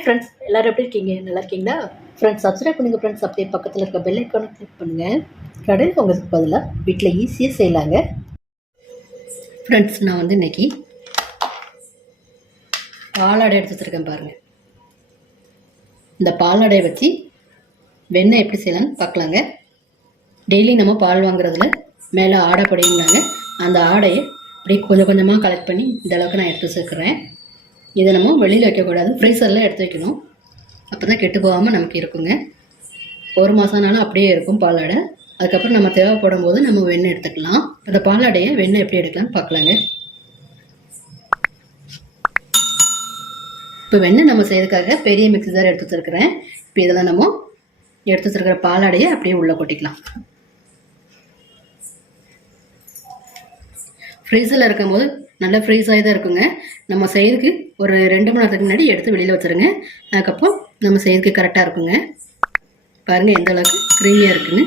Hi friends, எல்லோரும் எப்படி இருக்கீங்க? நல்லா இருக்கீங்களா? ஃப்ரெண்ட்ஸ் சப்ஸ்கிரைப் பண்ணுங்கள் ஃப்ரெண்ட்ஸ். அப்படியே பக்கத்தில் இருக்க பெல் ஐக்கானை கிளிக் பண்ணுங்கள். கடையில் உங்களுக்கு பதிலாக வீட்டில் ஈஸியாக செய்யலாங்க. ஃப்ரெண்ட்ஸ், நான் வந்து இன்றைக்கி பாலாடை எடுத்து வச்சுருக்கேன் பாருங்கள். இந்த பாலாடையை வச்சு வெண்ணெய் எப்படி செய்யலான்னு பார்க்கலாங்க. டெய்லி நம்ம பால் வாங்குறதுல மேலே ஆடை படியும்னாங்க. அந்த ஆடையை அப்படி கொஞ்சம் கொஞ்சமாக கலெக்ட் பண்ணி இந்த அளவுக்கு நான் எடுத்து வச்சுருக்கிறேன். இதை நம்ம வெளியில் வைக்கக்கூடாது, ஃப்ரீசரில் எடுத்து வைக்கணும். அப்போ தான் கெட்டு போகாமல் நமக்கு இருக்குங்க. ஒரு மாதம்னாலும் அப்படியே இருக்கும் பாலாடை. அதுக்கப்புறம் நம்ம தேவைப்படும் போது நம்ம வெண்ணெய் எடுத்துக்கலாம். அந்த பாலாடையை வெண்ணெய் எப்படி எடுக்கலாம்னு பார்க்கலாங்க. இப்போ வெண்ணெய் நம்ம செய்யறதுக்காக பெரிய மிக்ஸி ஜார் எடுத்து வச்சுருக்கிறேன். இப்போ இதில் நம்ம எடுத்து வச்சுருக்கிற பாலாடையை அப்படியே உள்ளே கொட்டிக்கலாம். ஃப்ரீசரில் இருக்கும்போது நல்லா ஃப்ரீஸ் ஆகி தான் இருக்குங்க. நம்ம செய்யறதுக்கு ஒரு 2 மணி நேரத்துக்கு முன்னாடி எடுத்து வெளியில் வச்சுருங்க. அதுக்கப்புறம் நம்ம செய்யறதுக்கு கரெக்டாக இருக்குங்க. பாருங்கள் எந்த அளவுக்கு க்ரீமியாக இருக்குன்னு.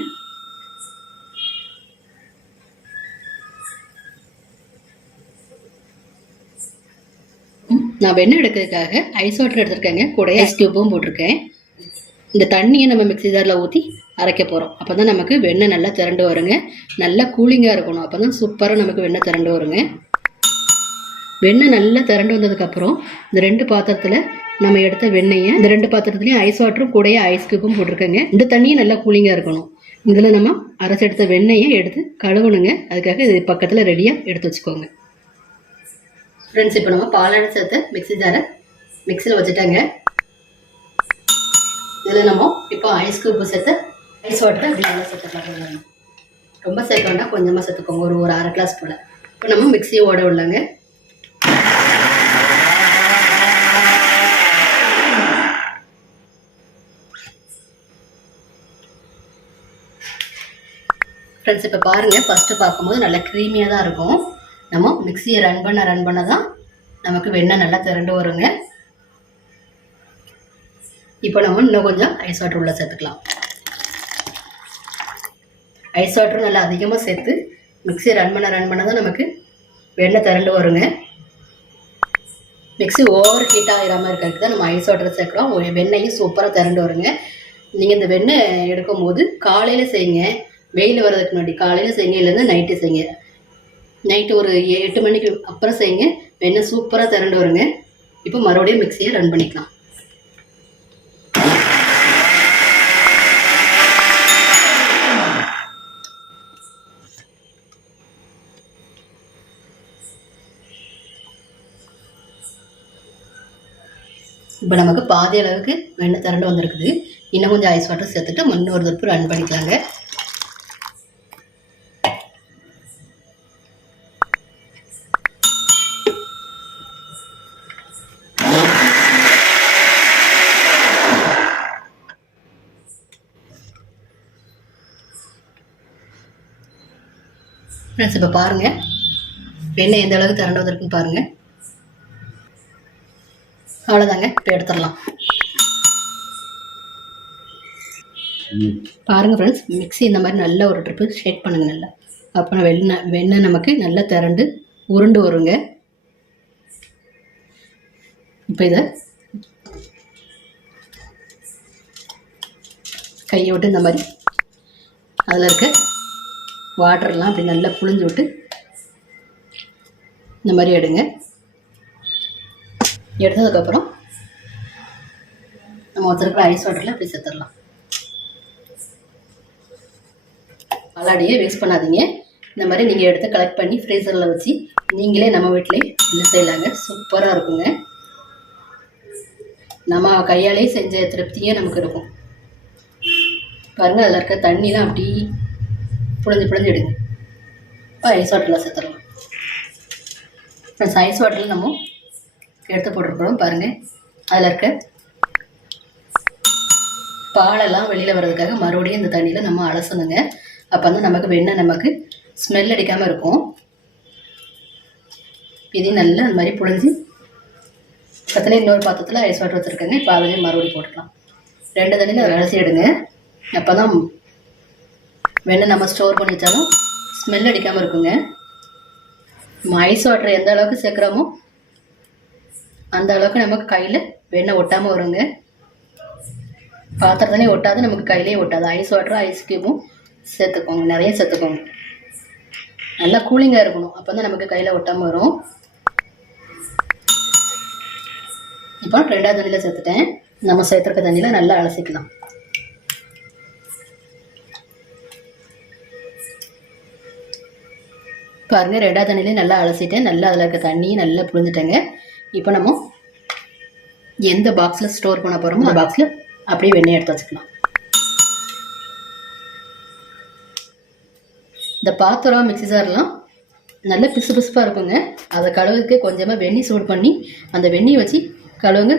நான் வெண்ணெய் எடுக்கிறதுக்காக ஐஸ் வாட்டர் எடுத்துருக்கேங்க. கூட ஐஸ் க்யூப்பும் போட்டிருக்கேன். இந்த தண்ணியை நம்ம மிக்ஸி ஜாரில் ஊற்றி அரைக்க போகிறோம். அப்போ தான் நமக்கு வெண்ணெய் நல்லா திரண்டு வருங்க. நல்லா கூலிங்காக இருக்கணும். அப்போ தான் சூப்பராக நமக்கு வெண்ணெய் திரண்டு வருங்க. வெண்ணெய் நல்லா திரண்டு வந்ததுக்கப்புறம் இந்த 2 பாத்திரத்தில் நம்ம எடுத்த வெண்ணெயை இந்த 2 பாத்திரத்துலேயும் ஐஸ் வாட்டரும் கூடயே ஐஸ் க்யூப்பும் போட்டிருக்கேங்க. இந்த தண்ணியும் நல்லா கூலிங்காக இருக்கணும். இதில் நம்ம அரைச்சி எடுத்த வெண்ணெயை எடுத்து கழுவணுங்க. அதுக்காக இது பக்கத்தில் ரெடியாக எடுத்து வச்சுக்கோங்க. ஃப்ரெண்ட்ஸ், இப்போ நம்ம பாலாடை சேர்த்த மிக்ஸி ஜாரை மிக்ஸியில் வச்சுட்டாங்க. இதில் நம்ம இப்போ ஐஸ் க்யூப்பு சேர்த்து ஐஸ் வாட்டரை இப்படி நல்லா சேர்த்துக்கலாம். ரொம்ப சேர்க்க வேண்டாம், கொஞ்சமாக சேர்த்துக்கோங்க. ஒரு 1/2 கிளாஸ் போல். இப்போ நம்ம மிக்ஸியை ஓட விடலாங்க. ஃப்ரெண்ட்ஸ், இப்போ பாருங்கள், ஃபஸ்ட்டு பார்க்கும்போது நல்லா க்ரீமியாக தான் இருக்கும். நம்ம மிக்ஸியை ரன் பண்ண தான் நமக்கு வெண்ணெய் நல்லா திரண்டு வருங்க. இப்போ நம்ம இன்னும் கொஞ்சம் ஐஸ் வாட்டர் உள்ளே சேர்த்துக்கலாம். ஐஸ் வாட்டர் நல்லா அதிகமாக சேர்த்து மிக்ஸியை ரன் பண்ண தான் நமக்கு வெண்ணெய் திரண்டு வருங்க. மிக்ஸி ஓவர் ஹீட் ஆகிடாமல் இருக்கிறதுக்கு தான் நம்ம ஐஸ் வாட்டர் சேர்க்குறோம். வெண்ணெயும் சூப்பராக திரண்டு வருங்க. நீங்கள் இந்த வெண்ணெய் எடுக்கும் போது காலையில் செய்யுங்க. வெயில் வர்றதுக்கு முன்னாடி காலையில் செய்யுங்க, இல்லைன்னா நைட்டு செய்யுங்க. நைட்டு ஒரு 8 மணிக்கு அப்புறம் செய்யுங்க. வெண்ணெய் சூப்பராக திரண்டு வருங்க. இப்போ மறுபடியும் மிக்ஸியை ரன் பண்ணிக்கலாம். இப்போ நமக்கு பாதி அளவுக்கு வெண்ணெய் திரண்டு வந்திருக்குது. இன்னும் கொஞ்சம் ஐஸ் வாட்டர் சேர்த்துட்டு இன்னொரு தப்பு ரன் பண்ணிக்கலாங்க. ஃப்ரெண்ட்ஸ், இப்போ பாருங்கள் வெண்ணெய் எந்த அளவுக்கு திரண்டு வந்திருக்குன்னு பாருங்கள். அவ்வளோதாங்க, இப்போ எடுத்துடலாம். பாருங்கள் ஃப்ரெண்ட்ஸ், மிக்ஸி இந்த மாதிரி நல்ல ஒரு ட்ரிப்பு ஷேக் பண்ணுங்க நல்லா. அப்புறம் வெண்ணெய் நமக்கு நல்லா திரண்டு உருண்டு வருங்க. இப்போ இதை கையை விட்டு இந்த மாதிரி அதில் இருக்க வாட்டர்லாம் அப்படி நல்லா புழிஞ்சு விட்டு இந்த மாதிரி எடுங்க. எடுத்ததுக்கப்புறம் நம்ம வச்சுருக்கிற ஐஸ் வாட்டரில் அப்படி சேர்த்துடலாம். பாலாடையே வேஸ்ட் பண்ணாதீங்க. இந்த மாதிரி நீங்கள் எடுத்து கலெக்ட் பண்ணி ஃப்ரீசரில் வச்சு நீங்களே நம்ம வீட்டிலே என்ன செய்யலாங்க. சூப்பராக இருக்குங்க. நம்ம கையாலே செஞ்ச திருப்தியே நமக்கு இருக்கும். பாருங்கள், அதில் இருக்க தண்ணிலாம் அப்படி புழிஞ்சு எடுங்க. இப்போ ஐஸ் வாட்டரில் சேர்த்துடலாம். ஐஸ் வாட்டரில் நம்ம எடுத்து போட்டிருக்கிறோம் பாருங்கள். அதில் இருக்க பாலெல்லாம் வெளியில் வர்றதுக்காக மறுபடியும் இந்த தண்ணியில் நம்ம அலசணுங்க. அப்போ வந்து நமக்கு வெண்ணெய் நமக்கு ஸ்மெல் அடிக்காமல் இருக்கும். இதையும் நல்லா அந்த மாதிரி புழிஞ்சு பக்கத்தில் இன்னொரு பாத்திரத்தில் ஐஸ் வாட்டர் வச்சுருக்கேங்க. இப்போ அதையும் மறுபடியும் போட்டுக்கலாம். 2 தண்ணியில் அலசி எடுங்க. அப்போ தான் வெண்ணெய் நம்ம ஸ்டோர் பண்ணி வச்சாலும் ஸ்மெல் அடிக்காமல் இருக்குங்க. ஐஸ் வாட்டர் எந்த அளவுக்கு சேர்க்குறோமோ அந்த அளவுக்கு நமக்கு கையில் வெண்ணெய் ஒட்டாமல் வருங்க. பாத்திரத்துலேயே ஒட்டாது, நமக்கு கையிலேயே ஒட்டாது. ஐஸ் வாட்டரும் ஐஸ் க்யூபும் சேர்த்துக்கோங்க, நிறைய சேர்த்துக்கோங்க. நல்லா கூலிங்காக இருக்கணும், அப்போ தான் நமக்கு கையில் ஒட்டாமல் வரும். இப்போ 2வது தண்ணியில் சேர்த்துட்டேன். நம்ம சேர்த்துருக்க தண்ணியில் நல்லா அலசிக்கலாம். பாருங்க, 2வது தண்ணியிலே நல்லா அலசிட்டேன். நல்லா அதில் இருக்க தண்ணியும் நல்லா புழிஞ்சிட்டேங்க. இப்போ நம்ம எந்த பாக்ஸில் ஸ்டோர் பண்ண போகிறோமோ அந்த பாக்ஸில் அப்படியே வெண்ணெய் எடுத்து வச்சுக்கலாம். இந்த பாத்திரம் மிக்ஸி ஜார்லாம் நல்ல பிசு பிசுப்பாக இருக்குங்க. அதை கழுவுக்கு கொஞ்சமாக வெண்ணெய் சூடு பண்ணி அந்த வெண்ணெய் வச்சு கழுவுங்க.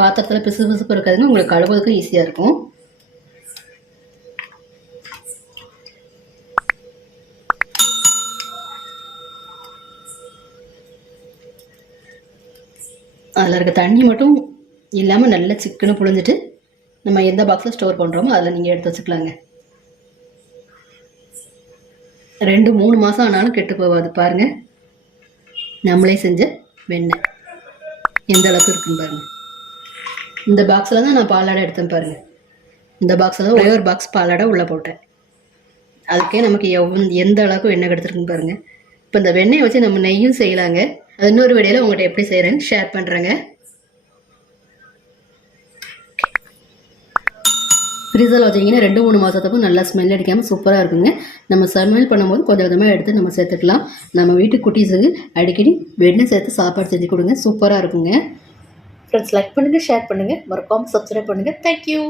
பாத்திரத்தில் பிசு பிசுப்பு இருக்காதுங்க, உங்களுக்கு கழுவுறதுக்கும் ஈஸியாக இருக்கும். அதில் இருக்க தண்ணி மட்டும் இல்லாமல் நல்லா சிக்கனை புழிஞ்சிட்டு நம்ம எந்த பாக்ஸில் ஸ்டோர் பண்ணுறோமோ அதில் நீங்கள் எடுத்து வச்சுக்கலாங்க. 2-3 மாதம் ஆனாலும் கெட்டு போகாது. பாருங்கள், நம்மளே செஞ்ச வெண்ணெய் எந்த அளவுக்கு இருக்குன்னு பாருங்கள். இந்த பாக்ஸில் தான் நான் பாலாடை எடுத்தேன் பாருங்கள். இந்த பாக்ஸில் தான் ஒரே ஒரு பாக்ஸ் பாலாடை உள்ளே போட்டேன். அதுக்கே நமக்கு எந்த அளவுக்கு வெண்ணெய் எடுத்துருக்குன்னு பாருங்கள். இப்போ இந்த வெண்ணெயை வச்சு நம்ம நெய்யும் செய்யலாங்க. அது இன்னொரு வீடியோவில் உங்கள்கிட்ட எப்படி செய்கிறேன்னு ஷேர் பண்ணுறேங்க. ஃப்ரீசரில் வச்சிங்கன்னா 2-3 மாதத்துக்கும் நல்லா ஸ்மெல் அடிக்காமல் சூப்பராக இருக்குங்க. நம்ம சமையல் பண்ணும்போது கொஞ்சம் கொஞ்சமாக எடுத்து நம்ம சேர்த்துக்கலாம். நம்ம வீட்டு குட்டீஸுக்கு அடிக்கடி வெண்ணெய் சேர்த்து சாப்பாடு செஞ்சு கொடுங்க, சூப்பராக இருக்குங்க. ஃப்ரெண்ட்ஸ், லைக் பண்ணுங்கள், ஷேர் பண்ணுங்கள், மறக்காமல் சப்ஸ்கிரைப் பண்ணுங்கள். தேங்க்யூ.